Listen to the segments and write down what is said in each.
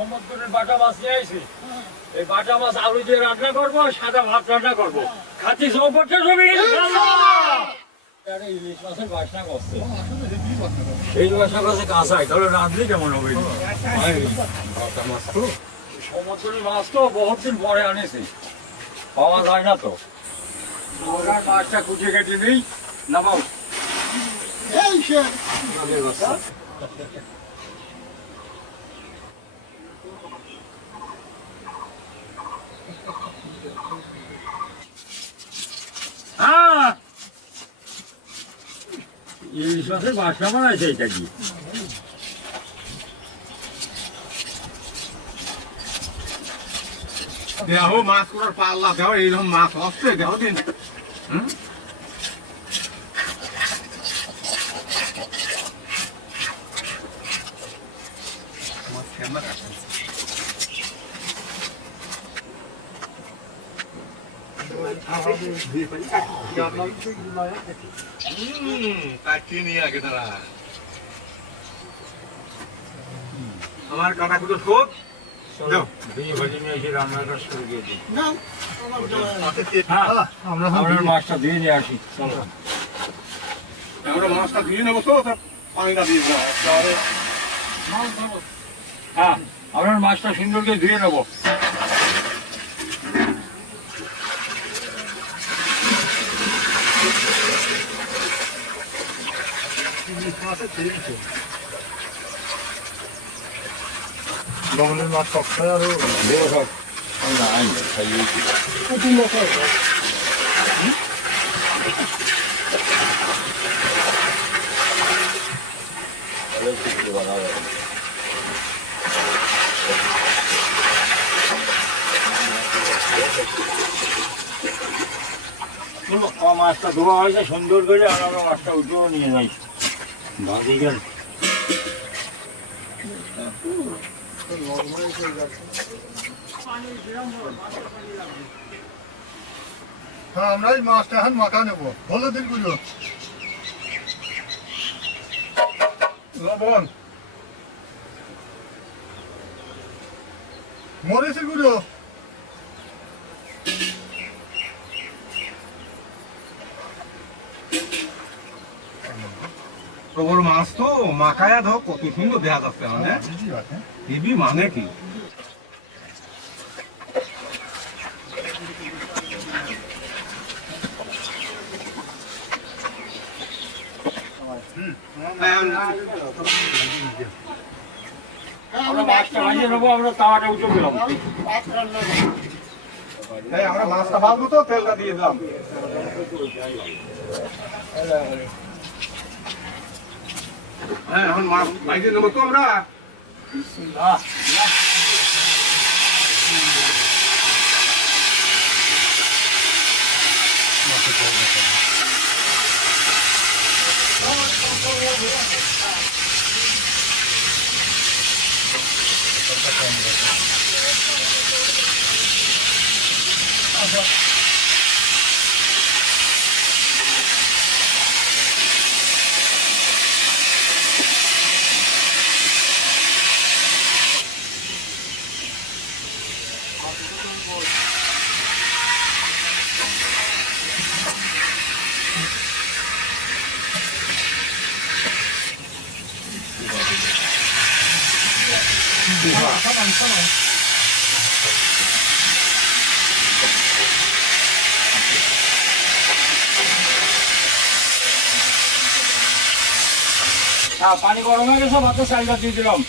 সমুদ্রের বাটা মাছ নিয়ে আইছি। এই বাটা মাছ আলু দিয়ে রান্না করবো, সাদা ভাত রান্না করবো। খাচ্ছি চৌপটে ছবি। ইলিশ মাছের বাসনা করছে, এই বাসনা করছে কাঁচাই, তাহলে রাঁধলে কেমন হবে? বাটা মাছ তো সমুদ্রের মাছ তো বহুত দিন পরে আনেছি, পাওয়া যায় না তো। মাছটা কুচিয়ে কেটে নেই, নামাও। ইলিশ মাছের বাসনা বানাইছে এটা কি? দেখো মাছ করার পাল্লা, দেখো এইরকম মাছ হচ্ছে, দেখো দিন। আমার কাটা কুটো শোধ মাছটা দিয়ে নিয়ে আসি। আমরা মাছটা দিয়ে নেবো তো, পানিটা দিয়ে দেবো। হ্যাঁ, আমরা মাছটা সুন্দর করে ধুয়ে নেবো। লবণের মাছ সবটাই আরো মাছটা ধোয়া হয়েছে সুন্দর করে, আর আমরা মাছটা উঠেও নিয়ে যাই ভাজি গেল। হ্যাঁ, আমরা এই মাছটা এখন মাখা নেবো। হলুদের গুঁড়ো, লবণ, মরিচের গুঁড়ো, বড় মাছ তো মাখায়া ধো, কত সুন্দর দেখা যাচ্ছে। মানে দিবি মানে কি? আমরা মাছটা ভাজিয়ে নেবো, আমরা তাওয়াটা উঠে দিলাম। আমরা মাছটা ভাজবো তো, তেলটা দিয়ে দিলাম। হ্যাঁ, এখন মাছ ভাজিয়ে নেবো তো আমরা। হ্যাঁ, পানি গরম হয়ে গেছে, ভাতের চালটা দিয়ে দিলাম।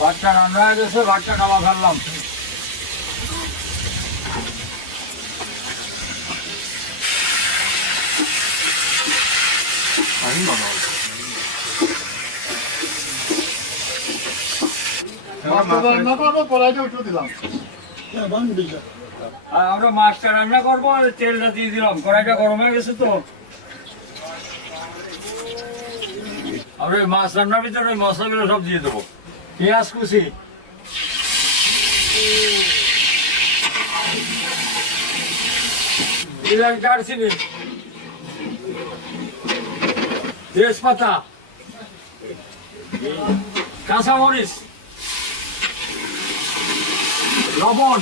ভাতটা রান্না হয়ে গেছে, ভাতটা খাওয়া ফেললাম। আর আমরা মাছটা রান্না করবো আর তেলটা দিয়ে দিলাম, কড়াইটা গরম হয়ে গেছে তো। আমরা ওই মাছ রান্নার ভিতরে ওই মশলাগুলো সব দিয়ে দেবো। পেঁয়াজ কুচি, দারচিনি, তেজপাতা, কাঁচামরিচ, লবণ,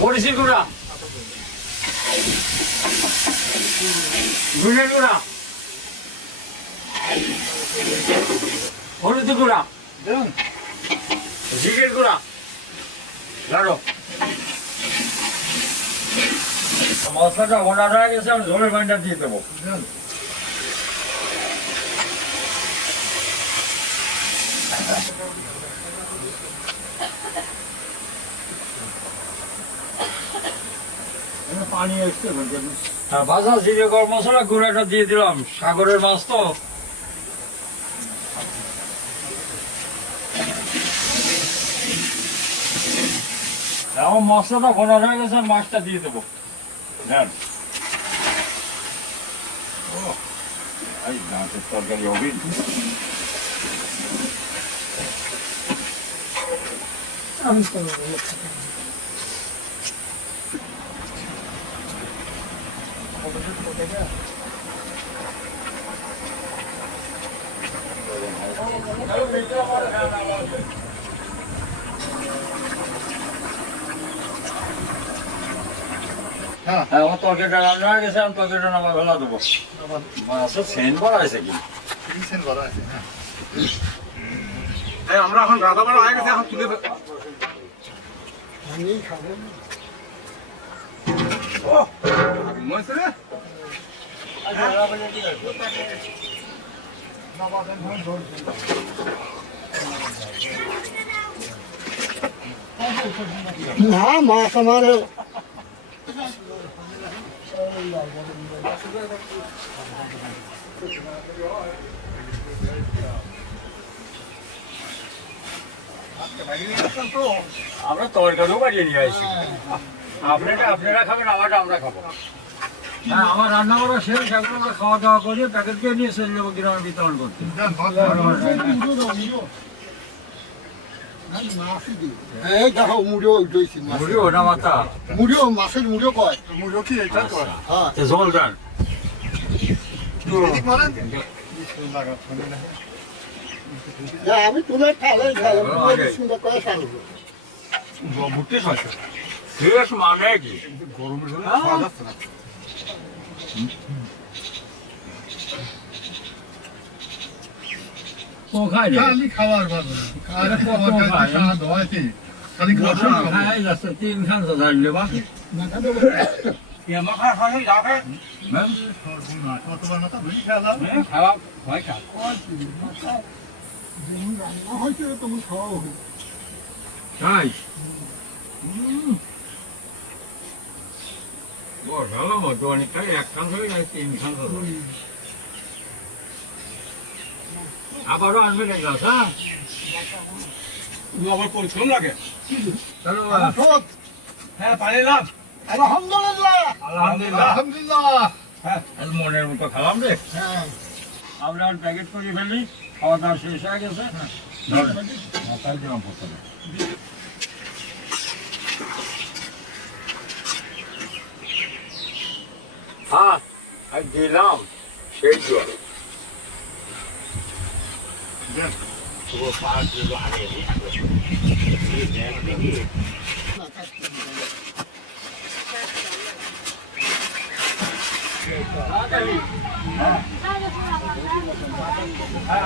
মরিচের গুঁড়া, ধনের গুঁড়া, হলুদ গুঁড়া, জিরের গুঁড়া, ধরো মশলাটা ভোনা হয়ে গেছে, আমি ঝোলের পানিটা দিয়ে দেবো। পানি আসছে, ভাজা জিরে গরম মশলা গুঁড়াটা দিয়ে দিলাম, সাগরের মাছ তো। এখন মশলাটা ভোনা হয়ে গেছে, আর মাছটা দিয়ে দেবো। তরকারি হবে। হ্যাঁ, আমার তরকারিটা রান্না হয়ে গেছে, আমি তরকারিটা নামা ফেলা দেবো। মাছের সেন্ট ভরা আছে কি? আমরা এখন রাধা বাড়া হয়ে গেছে, এখন তুলে না মাছ আমার আমরা তরকারিও বাড়িয়ে নিয়ে আসি। আপনারা খাবেন, আমারটা আমরা খাবো। হ্যাঁ, আমার রান্না করা শেষ, এখন আমরা খাওয়া দাওয়া করি, প্যাকেট দিয়ে নিয়ে চলে যাবো গ্রামে বিতরণ করতে। এই দেখো মুড়িও উঠেছি, মুড়িও না মাথা, মুড়িও মাছের মুড়িও কয় মুড়িও কি এটা কয়? হ্যাঁ ঝোল দেন। আমি তুলে খালে সুন্দর করে সারবো। শেষ মানে কি? খালি খাবার ভালো তিন খান ধরলে বা খাওয়া ভয় খা হয়েছে তুমি খাওয়া হবে তাই ভালো মতো অনেকটাই এক খান ধরে নাই, তিন খান ধরে আবারও আসবে না গ্লাস। হ্যাঁ, আবার পরিশ্রম লাগে। হ্যাঁ, পারিলাম। আলহামদুলিল্লাহ আলহামদুলিল্লাহ, আলহামদুলিল্লাহ। হ্যাঁ, মনের মতো খেলাম রে। হ্যাঁ আমরা প্যাকেট করে ফেলি, খাওয়া দাওয়া শেষ হয়ে গেছে। মাথায় দিলাম প্রথমে। হ্যাঁ, দিলাম সেই জল।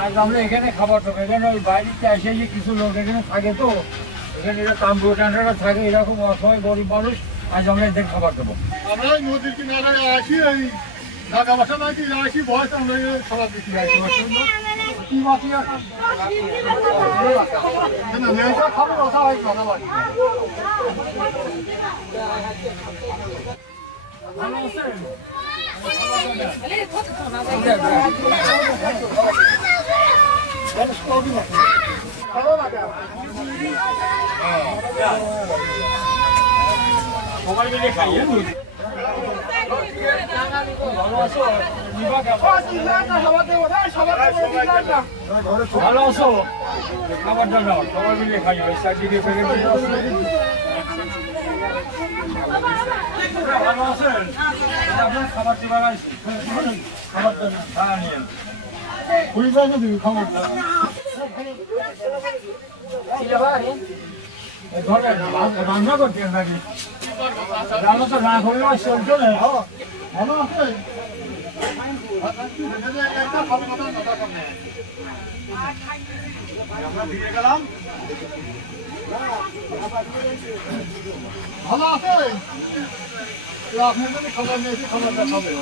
আজ আমরা এখানে খাবার তো এখানে ওই বাইরেতে এসে যে কিছু লোক এখানে থাকে, তো এখানে এরা কম্পিউটাররা থাকে, এরকম অসহায় গরিব মানুষ, আজ আমরা এদের খাবার দেবো। আমরা এই নদীর কিনারে আসি, এই ঢাকা বাসা নাকি আসি বয়স আমরা খাবার দিচ্ছি কি বাকি খাবো কথা হয় কথা বাকি ভালো আছেন? সবাই মিলে খাই ভালো আছো ভালো আছো খাবার দাও সবাই মিলে খাই চারদিকে ভালো আছেন আপনার খাবার দিবার আইসি খাবার খাওয়া নিয়ে খাবার রান্না করতে নাকি রান্না তো না করলে চলতো না ভালো আছে আমরা দিয়ে গেলাম ভালো আছে আপনার জন্য খাবার নিয়েছি খাবারটা খাবে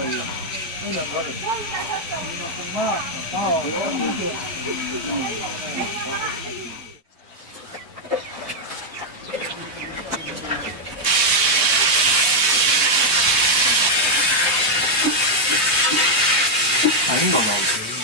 아닌가 봐.